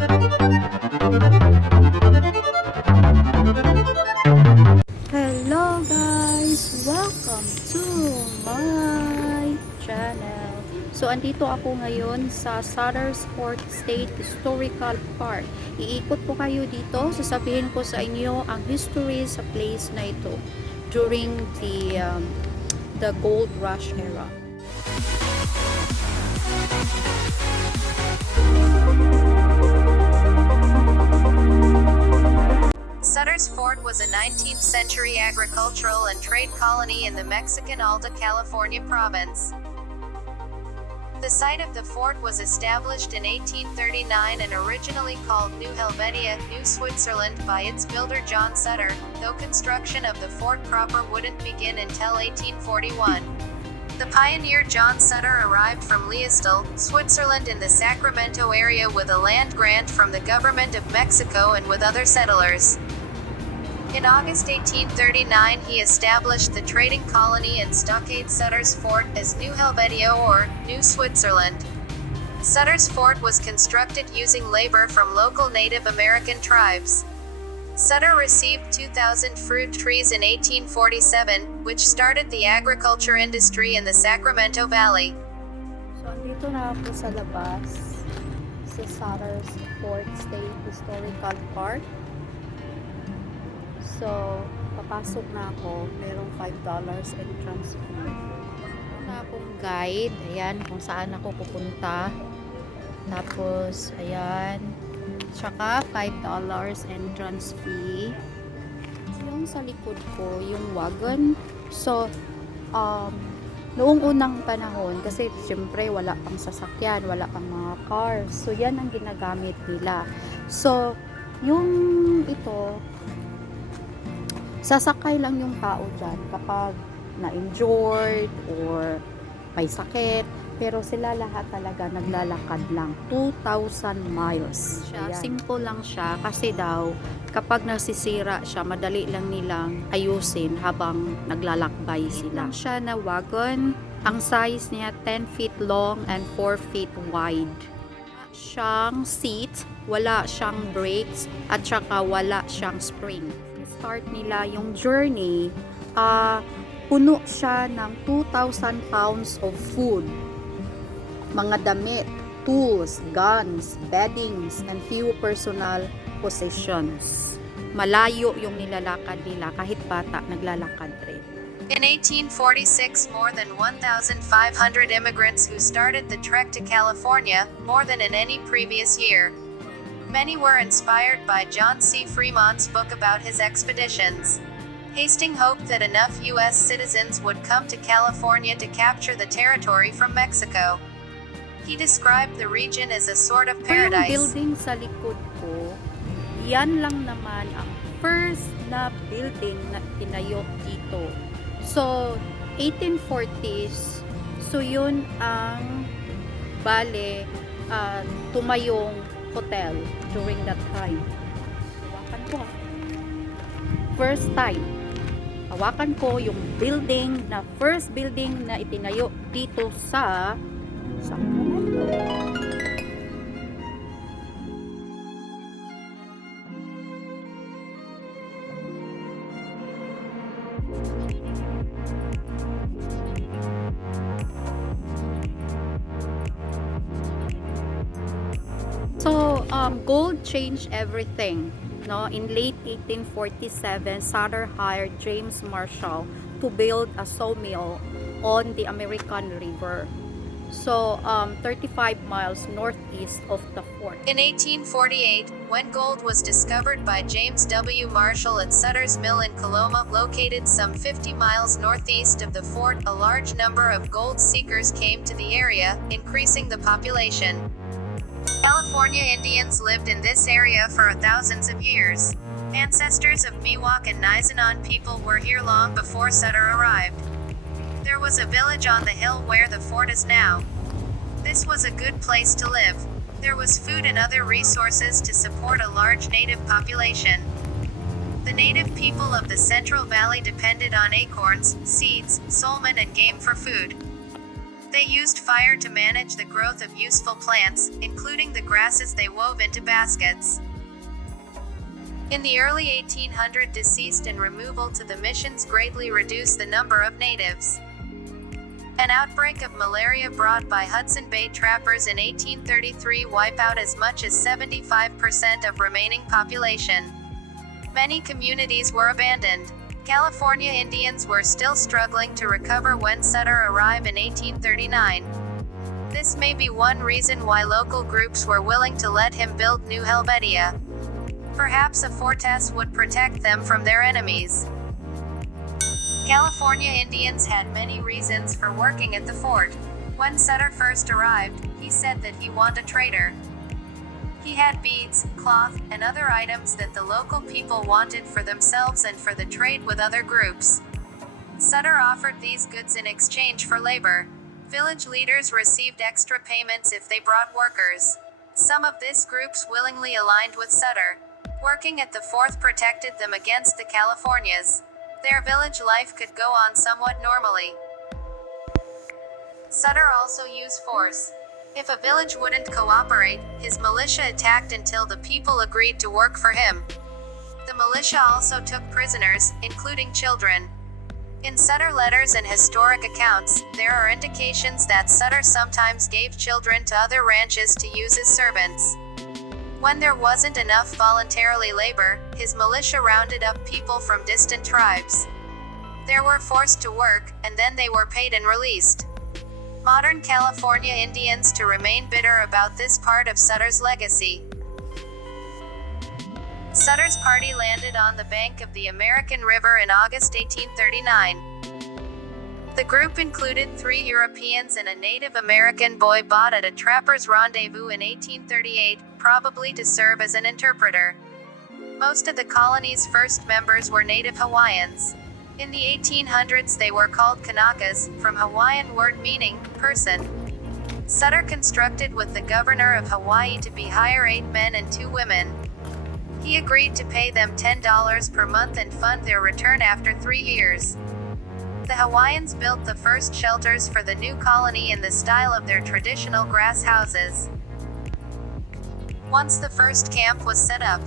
Hello guys! Welcome to my channel. So andito ako ngayon sa Sutter'S Fort State Historical Park. Iikot ko kayo dito. Sasabihin ko sa inyo ang history sa place na ito during the gold rush era. Sutter's Fort was a 19th century agricultural and trade colony in the Mexican Alta California province. The site of the fort was established in 1839 and originally called New Helvetia, New Switzerland, by its builder John Sutter, though construction of the fort proper wouldn't begin until 1841. The pioneer John Sutter arrived from Liestal, Switzerland in the Sacramento area with a land grant from the government of Mexico and with other settlers. In August 1839 he established the trading colony and stockade Sutter's Fort as New Helvetia or New Switzerland. Sutter's Fort was constructed using labor from local Native American tribes. Sutter received 2,000 fruit trees in 1847, which started the agriculture industry in the Sacramento Valley. So andito na ako sa labas sa Sutter'S Fort State Historical Park. So, papasok na ako. Merong $5 entrance fee. Meron na akong guide. Ayan, kung saan ako pupunta. Tapos, ayan. Tsaka, $5 entrance fee. Yung sa likod ko, yung wagon. So, noong unang panahon, kasi syempre wala pang sasakyan, wala pang mga cars. So, yan ang ginagamit nila. So, yung ito, sasakay lang yung tao dyan kapag na-injured or may sakit. Pero sila lahat talaga naglalakad lang. 2,000 miles. Simple lang siya kasi daw kapag nasisira siya, madali lang nilang ayusin habang naglalakbay sila. Siya na wagon. Ang size niya 10 feet long and 4 feet wide. Wala siyang seat, wala siyang brakes, at saka wala siyang spring. Start nila yung journey, puno siya ng 2,000 pounds of food, mga damit, tools, guns, beddings, and few personal possessions. Malayo yung nilalakad nila, kahit bata naglalakad rin. In 1846, more than 1,500 immigrants who started the trek to California, more than in any previous year. Many were inspired by John C. Fremont's book about his expeditions. Hastings hoped that enough U.S. citizens would come to California to capture the territory from Mexico. He described the region as a sort of paradise. Yung building sa likod ko, yan lang naman ang first na building na tinayo dito. So, 1840s, so yun ang tumayong hotel during that time. Hawakan ko. First time. Hawakan ko yung first building na itinayo dito sa Sacramento. So, gold changed everything. No? In late 1847, Sutter hired James Marshall to build a sawmill on the American River. So, 35 miles northeast of the fort. In 1848, when gold was discovered by James W. Marshall at Sutter's Mill in Coloma, located some 50 miles northeast of the fort, a large number of gold seekers came to the area, increasing the population. California Indians lived in this area for thousands of years. Ancestors of Miwok and Nisenan people were here long before Sutter arrived. There was a village on the hill where the fort is now. This was a good place to live. There was food and other resources to support a large native population. The native people of the Central Valley depended on acorns, seeds, salmon, and game for food. They used fire to manage the growth of useful plants, including the grasses they wove into baskets. In the early 1800s, deceased and removal to the missions greatly reduced the number of natives. An outbreak of malaria brought by Hudson Bay trappers in 1833 wiped out as much as 75% of remaining population. Many communities were abandoned. California Indians were still struggling to recover when Sutter arrived in 1839. This may be one reason why local groups were willing to let him build New Helvetia. Perhaps a fortress would protect them from their enemies. California Indians had many reasons for working at the fort. When Sutter first arrived, he said that he wanted a trader. He had beads, cloth, and other items that the local people wanted for themselves and for the trade with other groups. Sutter offered these goods in exchange for labor. Village leaders received extra payments if they brought workers. Some of these groups willingly aligned with Sutter. Working at the fort protected them against the Californians. Their village life could go on somewhat normally. Sutter also used force. If a village wouldn't cooperate, his militia attacked until the people agreed to work for him. The militia also took prisoners, including children. In Sutter letters and historic accounts, there are indications that Sutter sometimes gave children to other ranches to use as servants. When there wasn't enough voluntarily labor, his militia rounded up people from distant tribes. They were forced to work, and then they were paid and released. Modern California Indians to remain bitter about this part of Sutter's legacy. Sutter's party landed on the bank of the American River in August 1839. The group included 3 Europeans and a Native American boy bought at a trapper's rendezvous in 1838, probably to serve as an interpreter. Most of the colony's first members were native Hawaiians. In the 1800s they were called Kanakas, from Hawaiian word meaning, person. Sutter constructed with the governor of Hawaii to be hire 8 men and 2 women. He agreed to pay them $10 per month and fund their return after 3 years. The Hawaiians built the first shelters for the new colony in the style of their traditional grass houses. Once the first camp was set up,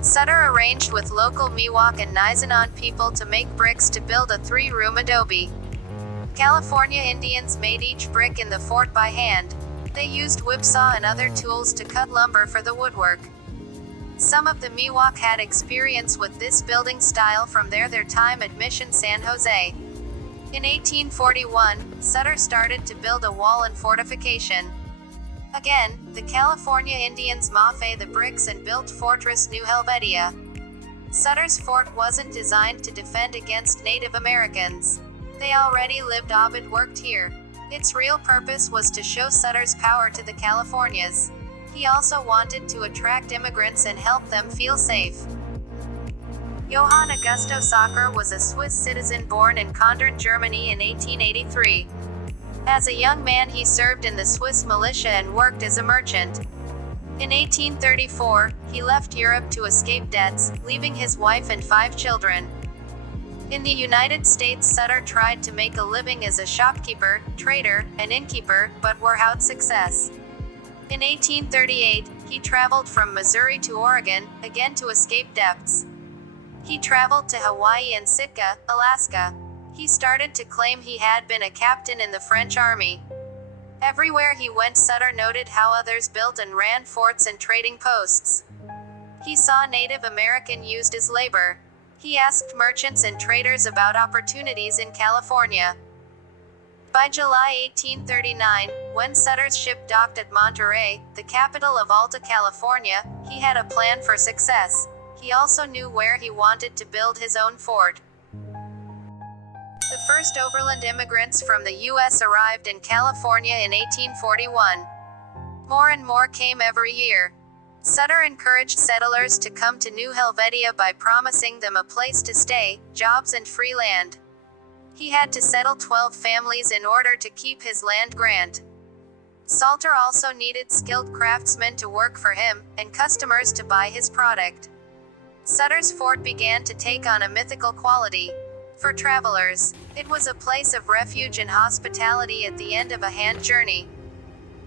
Sutter arranged with local Miwok and Nisenan people to make bricks to build a 3-room adobe. California Indians made each brick in the fort by hand. They used whipsaw and other tools to cut lumber for the woodwork. Some of the Miwok had experience with this building style from their time at Mission San Jose. In 1841, Sutter started to build a wall and fortification. Again, the California Indians maffe the bricks and built Fortress New Helvetia. Sutter's fort wasn't designed to defend against Native Americans. They already lived and worked here. Its real purpose was to show Sutter's power to the Californians. He also wanted to attract immigrants and help them feel safe. Johann August Sutter was a Swiss citizen born in Kondern, Germany in 1883. As a young man he served in the Swiss militia and worked as a merchant. In 1834, he left Europe to escape debts, leaving his wife and 5 children. In the United States, Sutter tried to make a living as a shopkeeper, trader, and innkeeper, but without success. In 1838, he traveled from Missouri to Oregon, again to escape debts. He traveled to Hawaii and Sitka, Alaska. He started to claim he had been a captain in the French army. Everywhere he went, Sutter noted how others built and ran forts and trading posts. He saw Native American used as labor. He asked merchants and traders about opportunities in California. By July 1839, when Sutter's ship docked at Monterey, the capital of Alta California, he had a plan for success. He also knew where he wanted to build his own fort. The first overland immigrants from the U.S. arrived in California in 1841. More and more came every year. Sutter encouraged settlers to come to New Helvetia by promising them a place to stay, jobs and free land. He had to settle 12 families in order to keep his land grant. Sutter also needed skilled craftsmen to work for him, and customers to buy his product. Sutter's fort began to take on a mythical quality. For travelers, it was a place of refuge and hospitality at the end of a hand journey.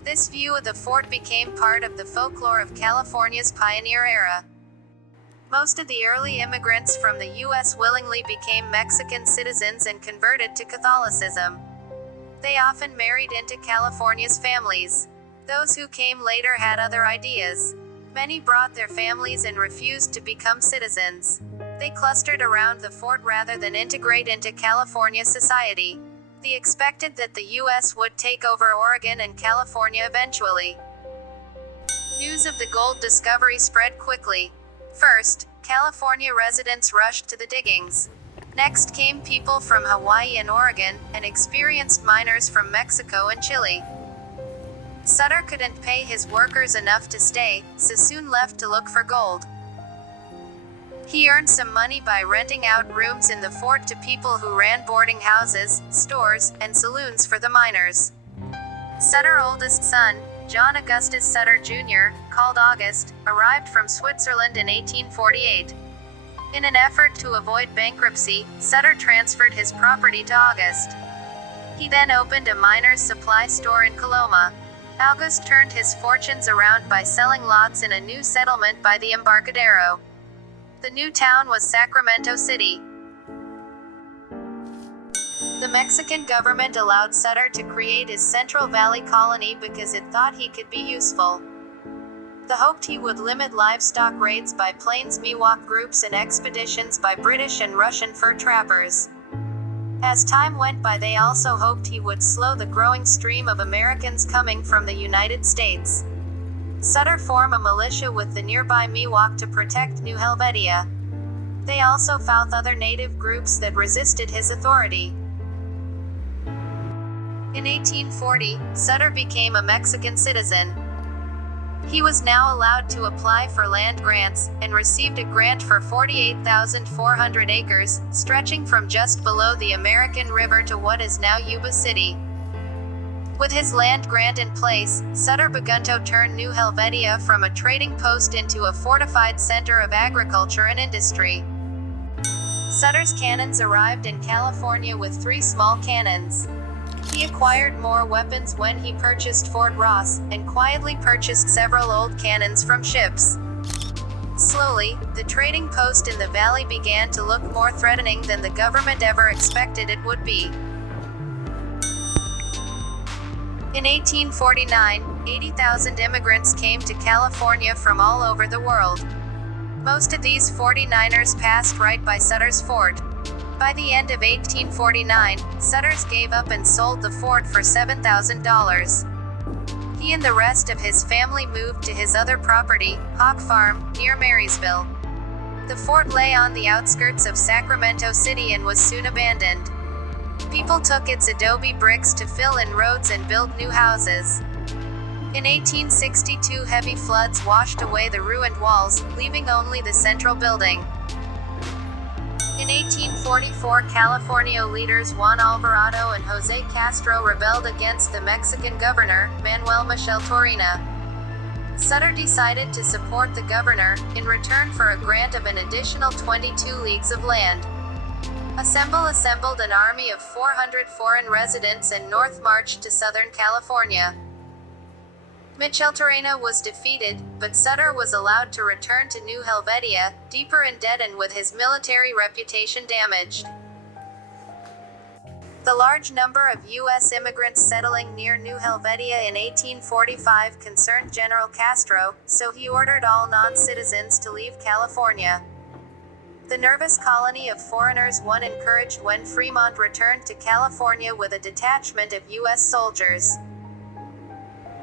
This view of the fort became part of the folklore of California's pioneer era. Most of the early immigrants from the U.S. willingly became Mexican citizens and converted to Catholicism. They often married into California's families. Those who came later had other ideas. Many brought their families and refused to become citizens. They clustered around the fort rather than integrate into California society. They expected that the U.S. would take over Oregon and California eventually. News of the gold discovery spread quickly. First, California residents rushed to the diggings. Next came people from Hawaii and Oregon, and experienced miners from Mexico and Chile. Sutter couldn't pay his workers enough to stay, so soon left to look for gold. He earned some money by renting out rooms in the fort to people who ran boarding houses, stores, and saloons for the miners. Sutter's oldest son, Johann Augustus Sutter Jr., called August, arrived from Switzerland in 1848. In an effort to avoid bankruptcy, Sutter transferred his property to August. He then opened a miner's supply store in Coloma. August turned his fortunes around by selling lots in a new settlement by the Embarcadero. The new town was Sacramento City. The Mexican government allowed Sutter to create his Central Valley colony because it thought he could be useful. They hoped he would limit livestock raids by Plains Miwok groups and expeditions by British and Russian fur trappers. As time went by, they also hoped he would slow the growing stream of Americans coming from the United States. Sutter formed a militia with the nearby Miwok to protect New Helvetia. They also fought other native groups that resisted his authority. In 1840, Sutter became a Mexican citizen. He was now allowed to apply for land grants, and received a grant for 48,400 acres, stretching from just below the American River to what is now Yuba City. With his land grant in place, Sutter began to turn New Helvetia from a trading post into a fortified center of agriculture and industry. Sutter's cannons arrived in California with 3 small cannons. He acquired more weapons when he purchased Fort Ross, and quietly purchased several old cannons from ships. Slowly, the trading post in the valley began to look more threatening than the government ever expected it would be. In 1849, 80,000 immigrants came to California from all over the world. Most of these 49ers passed right by Sutter's fort. By the end of 1849, Sutter's gave up and sold the fort for $7,000. He and the rest of his family moved to his other property, Hawk Farm, near Marysville. The fort lay on the outskirts of Sacramento City and was soon abandoned. People took its adobe bricks to fill in roads and build new houses. In 1862, heavy floods washed away the ruined walls, leaving only the central building. In 1844, California leaders Juan Alvarado and Jose Castro rebelled against the Mexican governor, Manuel Michel Torina. Sutter decided to support the governor, in return for a grant of an additional 22 leagues of land. Assembled an army of 400 foreign residents and north marched to Southern California. Michel Torina was defeated, but Sutter was allowed to return to New Helvetia, deeper in debt and with his military reputation damaged. The large number of U.S. immigrants settling near New Helvetia in 1845 concerned General Castro, so he ordered all non-citizens to leave California. The nervous colony of foreigners were encouraged when Fremont returned to California with a detachment of U.S. soldiers.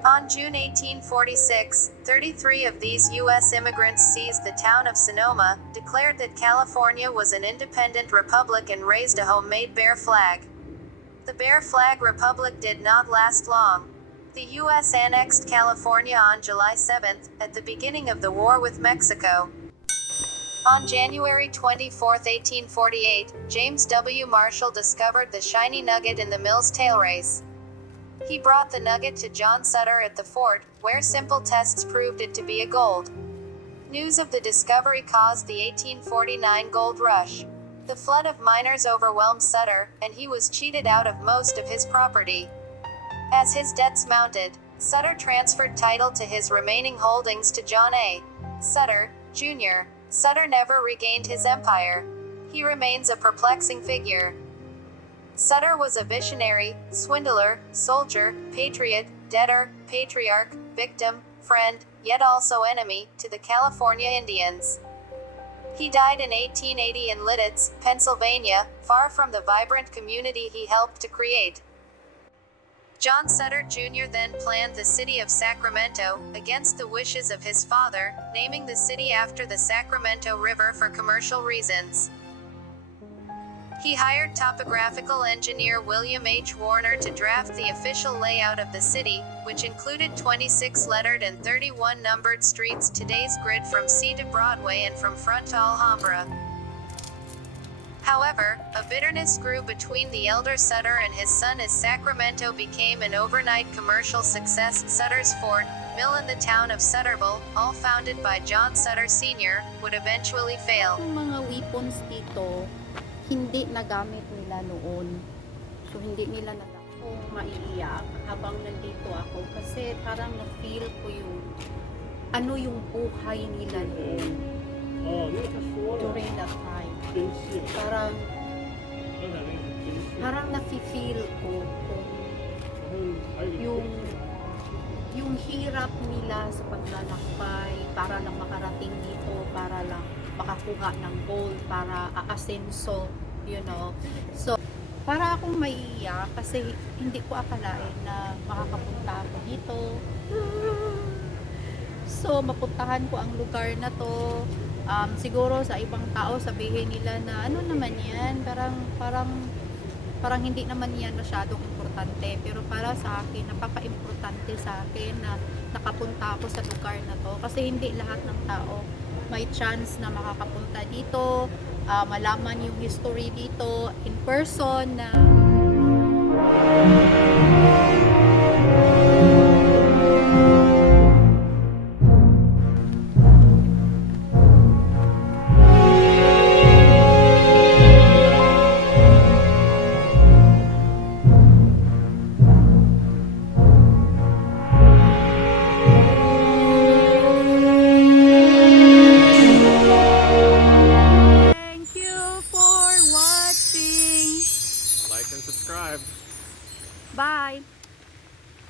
On June 1846, 33 of these U.S. immigrants seized the town of Sonoma, declared that California was an independent republic and raised a homemade bear flag. The Bear Flag Republic did not last long. The U.S. annexed California on July 7, at the beginning of the war with Mexico. On January 24, 1848, James W. Marshall discovered the shiny nugget in the mill's tailrace. He brought the nugget to John Sutter at the fort, where simple tests proved it to be a gold. News of the discovery caused the 1849 gold rush. The flood of miners overwhelmed Sutter, and he was cheated out of most of his property. As his debts mounted, Sutter transferred title to his remaining holdings to John A. Sutter, Jr. Sutter never regained his empire. He remains a perplexing figure. Sutter was a visionary, swindler, soldier, patriot, debtor, patriarch, victim, friend, yet also enemy, to the California Indians. He died in 1880 in Lititz, Pennsylvania, far from the vibrant community he helped to create. John Sutter Jr. then planned the city of Sacramento, against the wishes of his father, naming the city after the Sacramento River for commercial reasons. He hired topographical engineer William H. Warner to draft the official layout of the city, which included 26 lettered and 31 numbered streets, today's grid from C to Broadway and from Front to Alhambra. However, a bitterness grew between the elder Sutter and his son as Sacramento became an overnight commercial success. Sutter's Fort, mill in the town of Sutterville, all founded by John Sutter Sr., would eventually fail. Yung mga weapons dito, hindi nagamit nila noon. So, hindi nila nagamit. Kung maiiyak habang nandito ako kasi parang na-feel ko yung ano yung buhay nila noon during that time. Parang nafe-feel ko kung yung hirap nila sa paglalakbay para lang makarating dito, para lang makakuha ng gold, para aasenso, you know. So, para akong maiiyak kasi hindi ko akalain na makakapunta ako dito. So, mapuntahan ko ang lugar na to. Siguro sa ibang tao sabihin nila na ano naman yan, parang hindi naman yan masyadong importante, pero para sa akin napaka-importante sa akin na nakapunta ako sa lugar na to kasi hindi lahat ng tao may chance na makakapunta dito, malaman yung history dito in person na